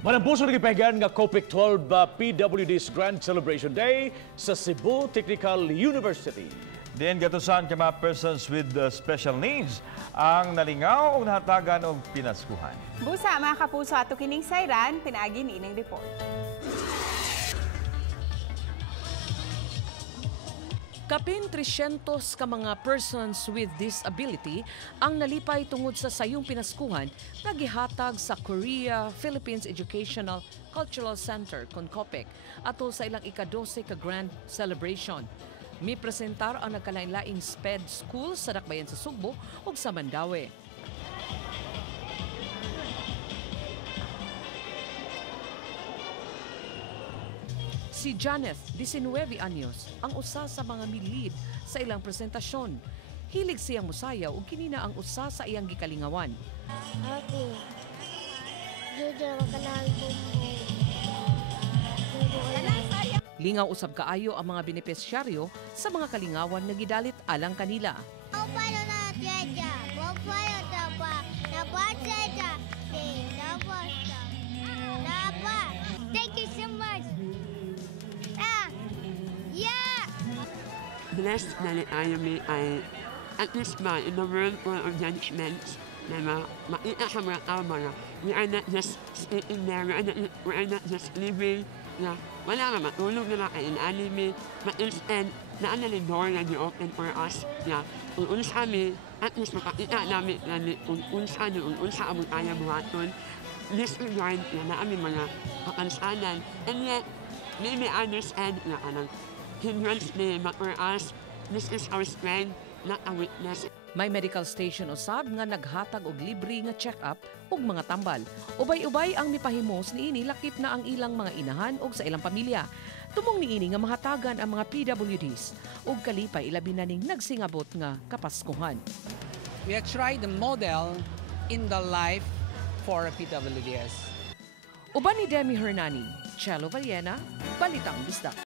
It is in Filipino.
Manampuso nagipahigan nga COPIC 12 PWD's Grand Celebration Day sa Cebu Technical University. Diyan gatusan ka mga persons with special needs ang nalingaw o nahatagan og pinaskuhan. Busa mga kapuso ato kining sayran, pinaagi ni ining report. Kapin 300 ka mga persons with disability ang nalipay tungod sa sayong pinaskuhan na gihatag sa Korea-Philippines Educational Cultural Center, COPIC, atol sa ilang ika-12 ka Grand Celebration. May presentar ang nagkalain-laing SPED School sa Dakbayan sa Sugbo ug sa Mandaue. Si Janeth, 19 anyos, ang usa sa mga milid sa ilang presentasyon. Hilig siyang musayaw ug kinina ang usa sa iyang gikalingawan. Okay. Dito ako kanalbong Lingaw usab kaayo ang mga benepisyaryo sa mga kalingawan nga gidalit alang kanila. Thank you so much. Blessed na ay at least ba in the world full of judgments na makita sa mga tao na we are not just sitting there, we are not just living na wala nga matulog na kain anime, but instead na ang door na di-open for us na kung unsa kami at least makakita namin na kung unsa among kaya buhaton disregard na aming mga kakansanan, and yet maybe understand na anong hindrance din, but for us, this is our strength, not a weakness. May medical station usab nga naghatag og libre nga check-up ug mga tambal. Ubay-ubay ang mipahimos niini lakip na ang ilang mga inahan ug sa ilang pamilya. Tumong niini nga mahatagan ang mga PWDs ug kalipay ilabi na ning nagsingabot nga kapaskuhan. We have tried the model in the life for PWDs. Uban ni Demi Hernani, Chelo Vallena, Balitang Bisdak.